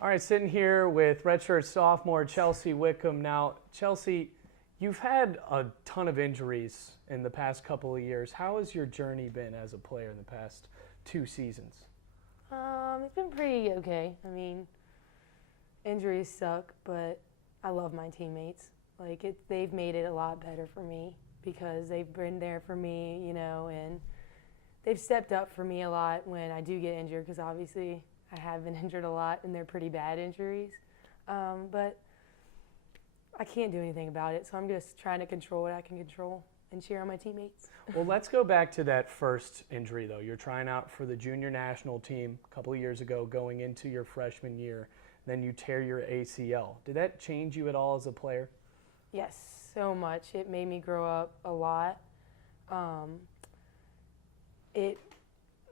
All right, sitting here with Redshirt Sophomore Chelsea Whitcomb. Now, Chelsea, you've had a ton of injuries in the past couple of years. How has your journey been as a player in the past 2 seasons? It's been pretty okay. I mean, injuries suck, but I love my teammates. They've made it a lot better for me because they've been there for me, and they've stepped up for me a lot when I do get injured because obviously I have been injured a lot and they're pretty bad injuries. But I can't do anything about it, so I'm just trying to control what I can control and cheer on my teammates. Well, let's go back to that first injury, though. You're trying out for the junior national team a couple of years ago, going into your freshman year. Then you tear your ACL. Did that change you at all as a player? Yes, so much. It made me grow up a lot.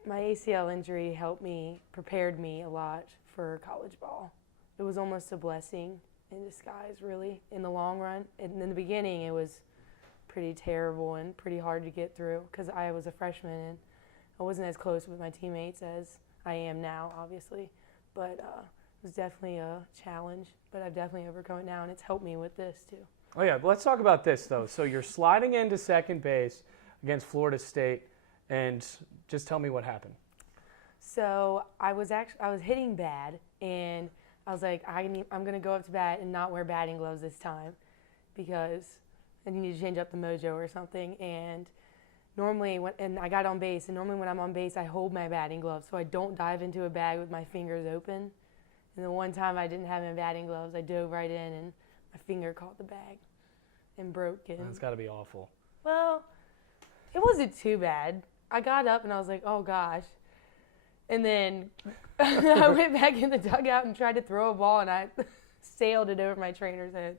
My ACL injury prepared me a lot for college ball. It was almost a blessing in disguise, really, in the long run. And in the beginning, it was pretty terrible and pretty hard to get through because I was a freshman and I wasn't as close with my teammates as I am now, obviously. But it was definitely a challenge, but I've definitely overcome it now, and it's helped me with this, too. Oh, yeah. But let's talk about this, though. So you're sliding into second base against Florida State, and just tell me what happened. So I was hitting bad, and I was like, I'm going to go up to bat and not wear batting gloves this time because I need to change up the mojo or something. And I got on base, and normally when I'm on base, I hold my batting gloves so I don't dive into a bag with my fingers open. And the one time I didn't have my batting gloves, I dove right in, and my finger caught the bag and broke it. That's got to be awful. Well, it wasn't too bad. I got up and I was like, oh gosh. And then I went back in the dugout and tried to throw a ball, and I sailed it over my trainer's head.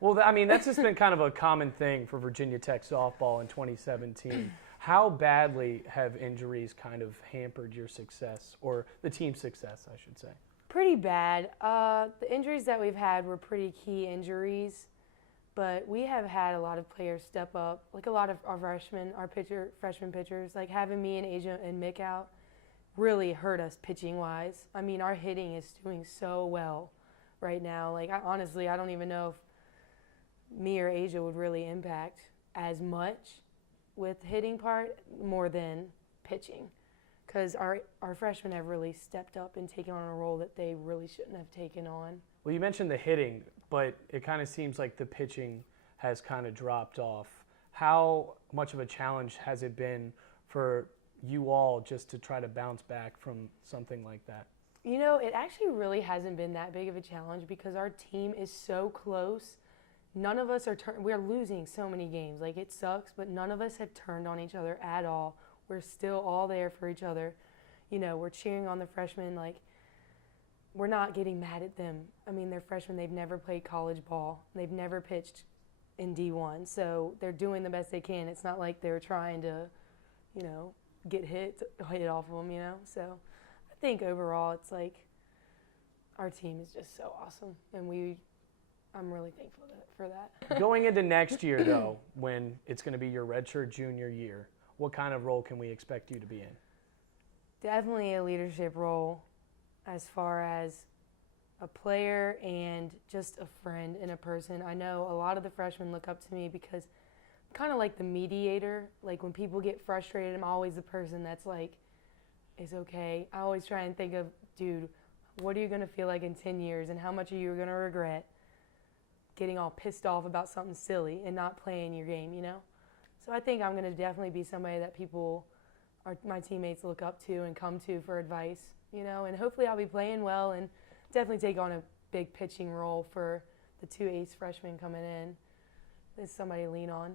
Well, I mean, that's just been kind of a common thing for Virginia Tech softball in 2017. How badly have injuries kind of hampered your success, or the team's success, I should say? Pretty bad. The injuries that we've had were pretty key injuries, but we have had a lot of players step up, like a lot of our freshman pitchers, like having me and Asia and Mick out really hurt us pitching-wise. I mean, our hitting is doing so well right now. Honestly, I don't even know if me or Asia would really impact as much with hitting part more than pitching, because our freshmen have really stepped up and taken on a role that they really shouldn't have taken on. Well, you mentioned the hitting, but it kind of seems like the pitching has kind of dropped off. How much of a challenge has it been for you all just to try to bounce back from something like that? It actually really hasn't been that big of a challenge because our team is so close. None of us we're losing so many games. It sucks, but none of us have turned on each other at all. We're still all there for each other. We're cheering on the freshmen. We're not getting mad at them. I mean, they're freshmen. They've never played college ball. They've never pitched in D1. So they're doing the best they can. It's not like they're trying to, get hit off of them, So I think overall it's our team is just so awesome. And I'm really thankful for that. Going into next year, though, when it's going to be your redshirt junior year, what kind of role can we expect you to be in? Definitely a leadership role as far as a player and just a friend and a person. I know a lot of the freshmen look up to me because I'm kind of like the mediator. When people get frustrated, I'm always the person that's it's okay. I always try and think of, dude, what are you going to feel like in 10 years and how much are you going to regret getting all pissed off about something silly and not playing your game, So I think I'm going to definitely be somebody that my teammates look up to and come to for advice, and hopefully I'll be playing well and definitely take on a big pitching role for the 2 ace freshmen coming in. There's somebody to lean on.